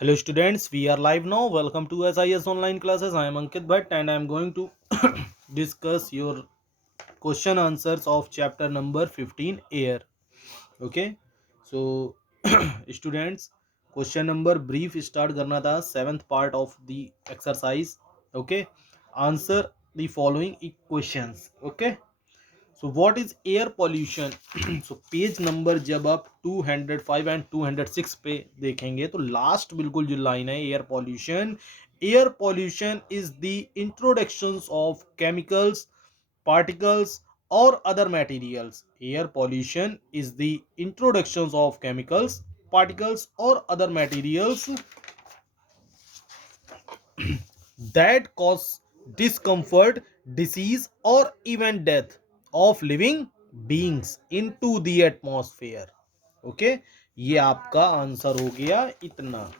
Hello students, we are live now. Welcome to SIS online classes. I am Ankit Bhatt and I am going to discuss your question answers of chapter number 15 air. Okay. So students, question number brief start करना था seventh part of the exercise. Okay. Answer the following questions. Okay. So what is air pollution? So page number जब आप 205 and 206 पे देखेंगे तो last बिल्कुल जो line है air pollution is the introduction of chemicals particles or other materials. Air pollution is the introductions of chemicals, particles or other materials that cause discomfort, disease, or even death of living beings into the atmosphere. Okay ये आपका answer हो गया इतना.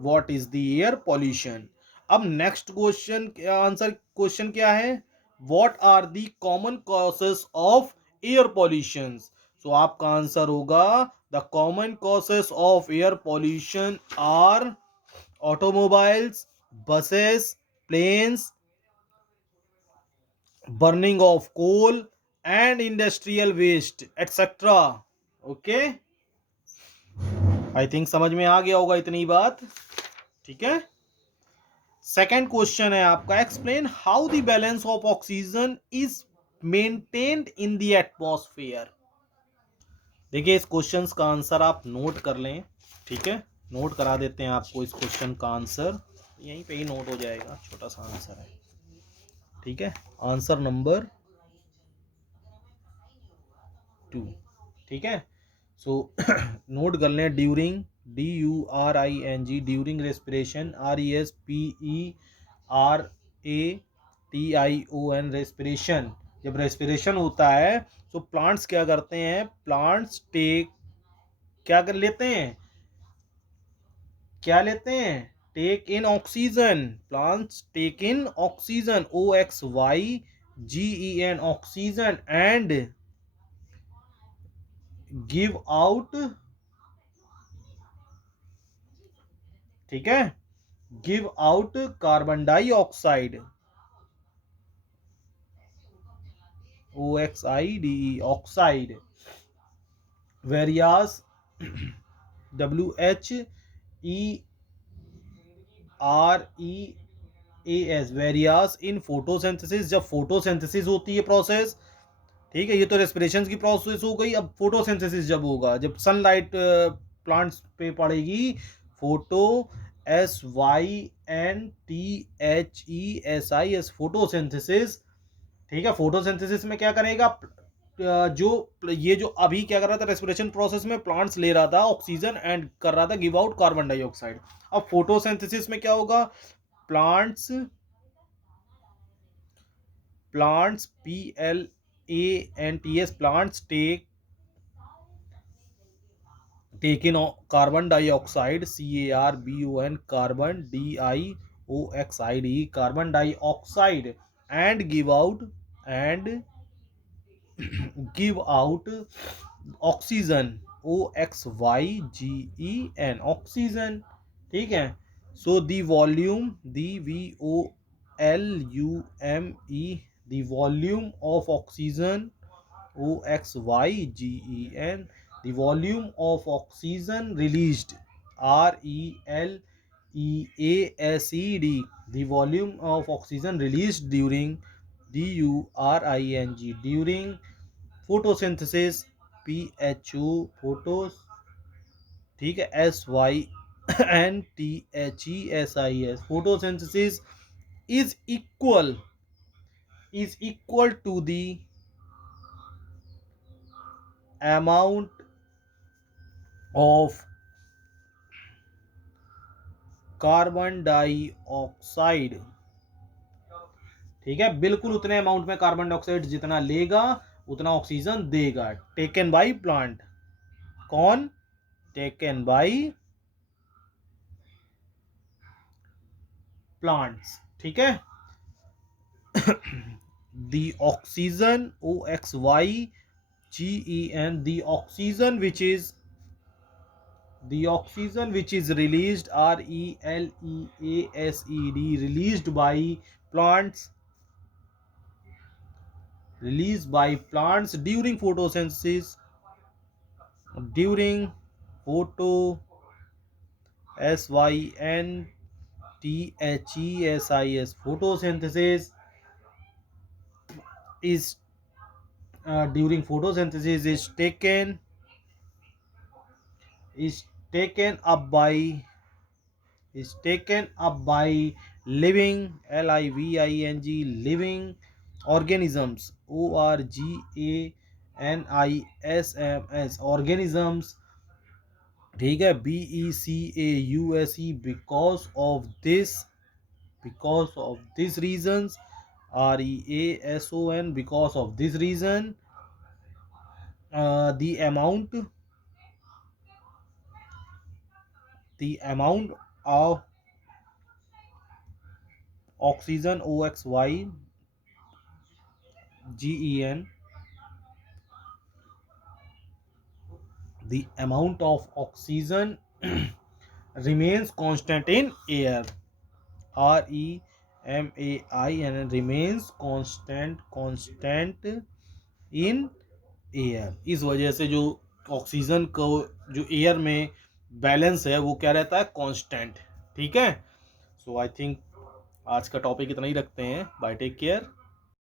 What is the air pollution. अब next question answer question क्या है. What are the common causes of air pollution. So आपका answer होगा the common causes of air pollution are automobiles, buses, planes, burning of coal and industrial waste etc. Okay I think समझ में आ गया होगा इतनी बात. ठीक है. सेकेंड क्वेश्चन है आपका. Explain how the balance of oxygen is maintained in the atmosphere. देखिए इस क्वेश्चन का आंसर आप नोट कर लें. ठीक है. नोट करा देते हैं आपको इस क्वेश्चन का आंसर. यहीं पे ही नोट हो जाएगा. छोटा सा आंसर है. ठीक है. Answer number 2. ठीक है. सो नोट कर लें. During DURING during respiration RESPERATION respiration. जब रेस्पिरेशन होता है तो प्लांट्स क्या करते हैं. प्लांट्स टेक क्या कर लेते हैं. क्या लेते हैं. Take in oxygen. Plants take in oxygen OXYGEN oxygen and give out. ठीक है. Give out carbon dioxide OXIDE oxide. Whereas WHEREAS whereas in photosynthesis. जब फोटोसिंथेसिस होती है प्रोसेस. ठीक है. ये तो रेस्पिरेशन की प्रोसेस हो गई. अब फोटोसिंथेसिस जब होगा जब सनलाइट प्लांट्स पे पड़ेगी. Photo SYNTHESIS photosynthesis. ठीक है. फोटोसिंथेसिस में क्या करेगा. जो ये जो अभी क्या कर रहा था रेस्पिरेशन प्रोसेस में प्लांट्स ले रहा था ऑक्सीजन एंड कर रहा था गिव आउट कार्बन डाइऑक्साइड. अब फोटोसिंथेसिस में क्या होगा. Plants plants PLANTS plants take in carbon dioxide CARBON carbon DIOXID carbon dioxide and give out oxygen OXYGEN oxygen. ठीक है. So the volume VOLUME the volume of oxygen OXYGEN the volume of oxygen released RELEASED the volume of oxygen released during DURING during photosynthesis PHO photos. ठीक है. SYNTHESIS photosynthesis is equal to the amount of carbon dioxide. ठीक है. बिल्कुल उतने amount में carbon dioxide जितना लेगा उतना ऑक्सीजन देगा. Taken by plant. कौन. Taken by plants. ठीक है. The oxygen OXYGEN the oxygen which is The oxygen which is released, released, plants, released by plants during photosynthesis, during photo synthesis, photosynthesis is during photosynthesis is taken up by is taken up by living organisms, organisms, ठीक है, BECAUSE, because of this reasons, REASON, because of this reason, the amount of oxygen, OXYGEN, the amount of oxygen remains constant in air, REMAIN, remains constant in air. इस वजह से जो oxygen को जो air में balance है वो क्या रहता है, कांस्टेंट। ठीक है, सो आई थिंक आज का टॉपिक इतना ही रखते हैं। Bye, take care.